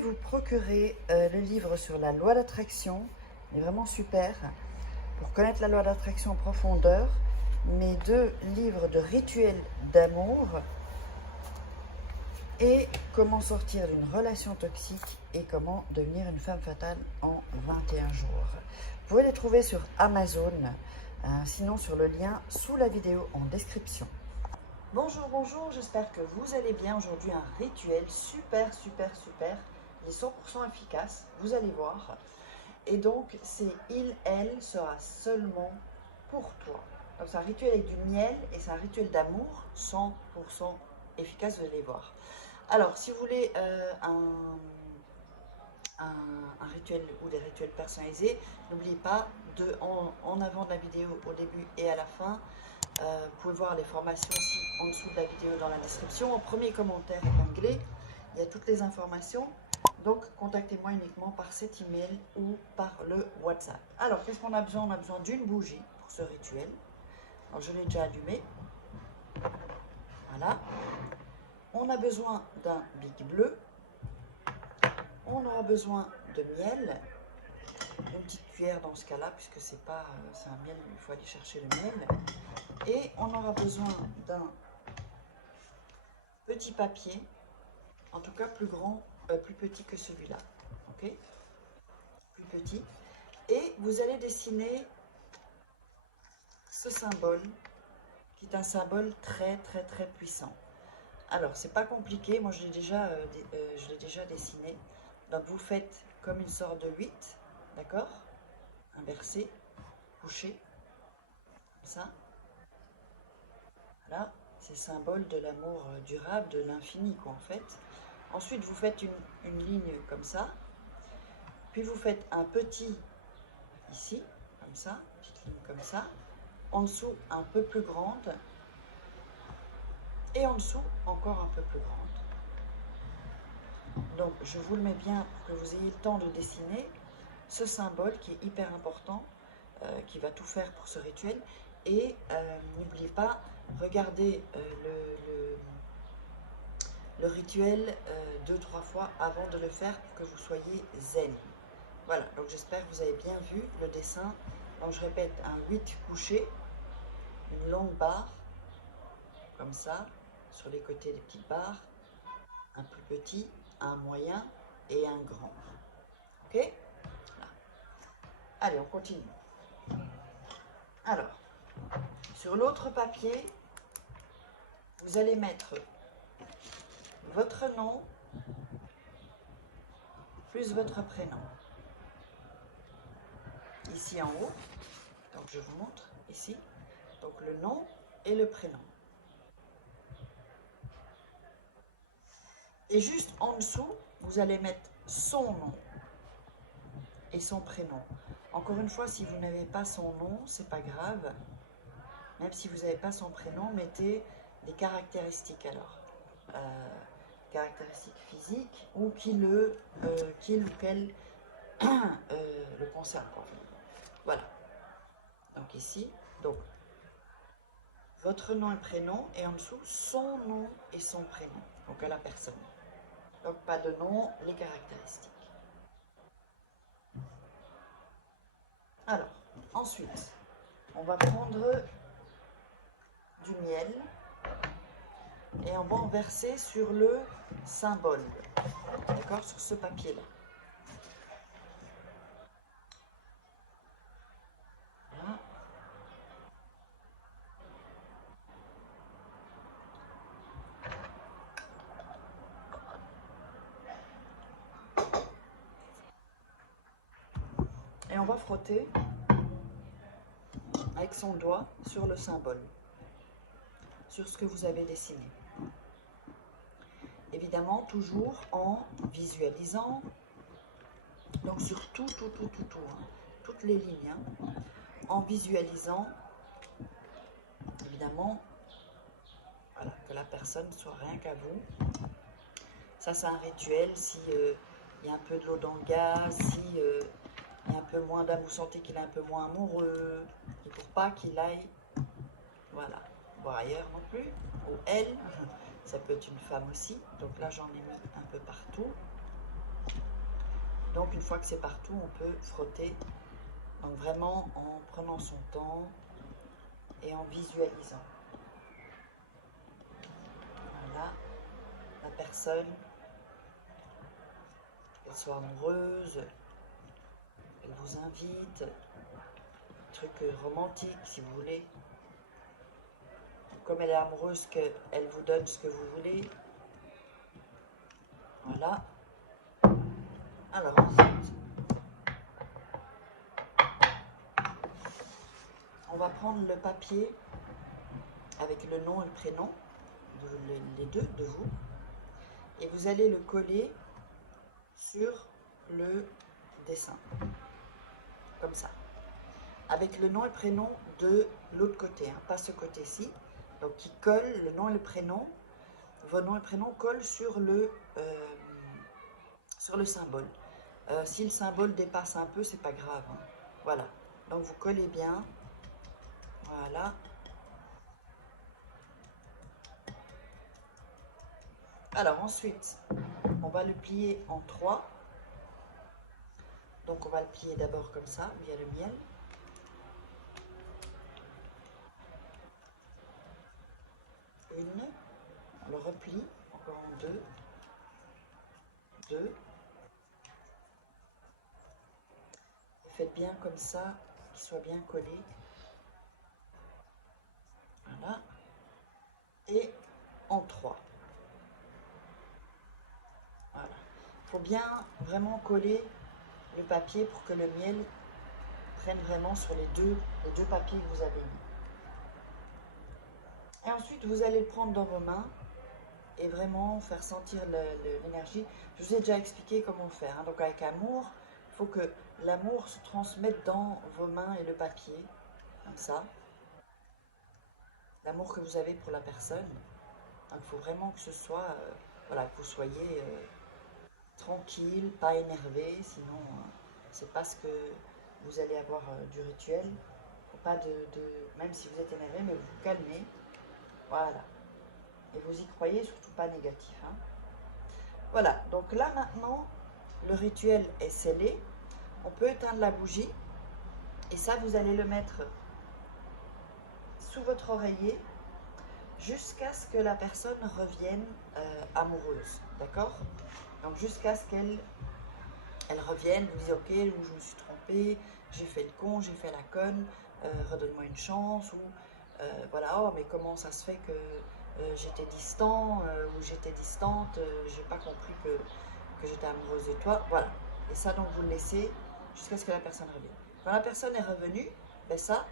vous procurer le livre sur la loi d'attraction. Il est vraiment super pour connaître la loi d'attraction en profondeur. Mes 2 livres de rituels d'amour et comment sortir d'une relation toxique et comment devenir une femme fatale en 21 jours. Vous pouvez les trouver sur Amazon, sinon sur le lien sous la vidéo en description. Bonjour, bonjour, j'espère que vous allez bien. Aujourd'hui, un rituel super. Il est 100% efficace, vous allez voir. Et donc, c'est elle sera seulement pour toi. Donc, c'est un rituel avec du miel et c'est un rituel d'amour 100% efficace, vous allez voir. Alors, si vous voulez un rituel ou des rituels personnalisés, n'oubliez pas en avant de la vidéo, au début et à la fin, vous pouvez voir les formations aussi en dessous de la vidéo dans la description. Au premier commentaire épinglé, il y a toutes les informations. Donc, contactez-moi uniquement par cet email ou par le WhatsApp. Alors, qu'est-ce qu'on a besoin? On a besoin d'une bougie pour ce rituel. Alors, je l'ai déjà allumée. Voilà. On a besoin d'un bic bleu. On aura besoin de miel. Une petite cuillère dans ce cas-là, puisque c'est un miel, il faut aller chercher le miel. Et on aura besoin d'un petit papier, en tout cas plus petit que celui-là, ok? Plus petit. Et vous allez dessiner ce symbole, qui est un symbole très puissant. Alors, c'est pas compliqué, moi je l'ai déjà dessiné. Donc vous faites comme une sorte de 8, d'accord? Inversé, couché, comme ça. Là, c'est symbole de l'amour durable, de l'infini, quoi, en fait. Ensuite, vous faites une ligne comme ça. Puis, vous faites un petit ici, comme ça, petite ligne comme ça. En dessous, un peu plus grande. Et en dessous, encore un peu plus grande. Donc, je vous le mets bien pour que vous ayez le temps de dessiner ce symbole qui est hyper important, qui va tout faire pour ce rituel. Et n'oubliez pas, regardez le rituel 2-3 fois avant de le faire pour que vous soyez zen. Voilà, donc j'espère que vous avez bien vu le dessin. Donc je répète, un 8 couché, une longue barre, comme ça, sur les côtés des petites barres, un plus petit, un moyen et un grand. Ok? Voilà. Allez, on continue. Alors, sur l'autre papier, vous allez mettre votre nom plus votre prénom. Ici en haut, donc je vous montre, ici, donc le nom et le prénom. Et juste en dessous, vous allez mettre son nom et son prénom. Encore une fois, si vous n'avez pas son nom, c'est pas grave. Même si vous n'avez pas son prénom, mettez des caractéristiques alors. Caractéristiques physiques ou qu'il ou qu'elle le concerne. Voilà. Donc ici, donc votre nom et prénom et en dessous son nom et son prénom. Donc à la personne. Donc pas de nom, les caractéristiques. Alors, ensuite, on va prendre du miel et on va en verser sur le symbole, d'accord, sur ce papier-là. Voilà. Et on va frotter avec son doigt sur le symbole, sur ce que vous avez dessiné. Évidemment, toujours en visualisant, donc sur tout, hein, toutes les lignes, hein, en visualisant, évidemment, voilà, que la personne soit rien qu'à vous. Ça, c'est un rituel. Si il y a un peu de l'eau dans le gaz, si il y a un peu moins d'amour, vous sentez qu'il est un peu moins amoureux, et pour pas qu'il aille, voilà, voir ailleurs non plus, ou elle, ça peut être une femme aussi. Donc là, j'en ai mis un peu partout. Donc une fois que c'est partout, on peut frotter. Donc vraiment en prenant son temps et en visualisant. Voilà, la personne, qu'elle soit amoureuse, elle vous invite, truc romantique si vous voulez. Comme elle est amoureuse, qu'elle vous donne ce que vous voulez. Voilà. Alors ensuite, on va prendre le papier avec le nom et le prénom, les deux de vous, et vous allez le coller sur le dessin, comme ça, avec le nom et le prénom de l'autre côté, hein, pas ce côté-ci. Donc qui colle le nom et le prénom, vos noms et prénoms collent sur le symbole. Si le symbole dépasse un peu, c'est pas grave, hein. Voilà, donc vous collez bien, voilà. Alors ensuite, on va le plier en 3. Donc on va le plier d'abord comme ça, via le miel. Une, on le replie encore en 2, 2. Faites bien comme ça, qu'il soit bien collé. Voilà. Et en 3. Voilà. Il faut bien vraiment coller le papier pour que le miel prenne vraiment sur les deux papiers que vous avez mis. Et ensuite, vous allez le prendre dans vos mains et vraiment faire sentir l'énergie. Je vous ai déjà expliqué comment faire, hein. Donc avec amour, il faut que l'amour se transmette dans vos mains et le papier, comme ça. L'amour que vous avez pour la personne. Donc il faut vraiment que ce soit, voilà, que vous soyez tranquille, pas énervé, sinon c'est pas ce que vous allez avoir du rituel. Pas même si vous êtes énervé, mais vous vous calmez. Voilà. Et vous y croyez, surtout pas négatif, hein. Voilà, donc là maintenant, le rituel est scellé. On peut éteindre la bougie. Et ça, vous allez le mettre sous votre oreiller jusqu'à ce que la personne revienne amoureuse. D'accord? Donc jusqu'à ce qu'elle revienne, vous dites ok, ou je me suis trompée, j'ai fait le con, j'ai fait la conne, redonne-moi une chance, ou voilà, oh mais comment ça se fait que j'étais distant ou j'étais distante, j'ai pas compris que j'étais amoureuse de toi, voilà. Et ça, donc vous le laissez jusqu'à ce que la personne revienne. Quand la personne est revenue, ben ça,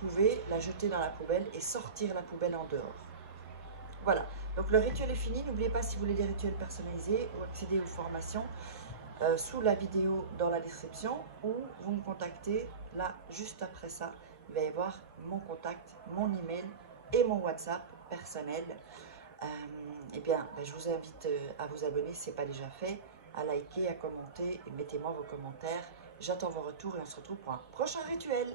vous pouvez la jeter dans la poubelle et sortir la poubelle en dehors. Voilà, donc le rituel est fini. N'oubliez pas, si vous voulez des rituels personnalisés ou accéder aux formations, sous la vidéo dans la description, ou vous me contactez là juste après ça. Il va y avoir mon contact, mon email et mon WhatsApp personnel. Eh bien, je vous invite à vous abonner si ce n'est pas déjà fait, à liker, à commenter et mettez-moi vos commentaires. J'attends vos retours et on se retrouve pour un prochain rituel.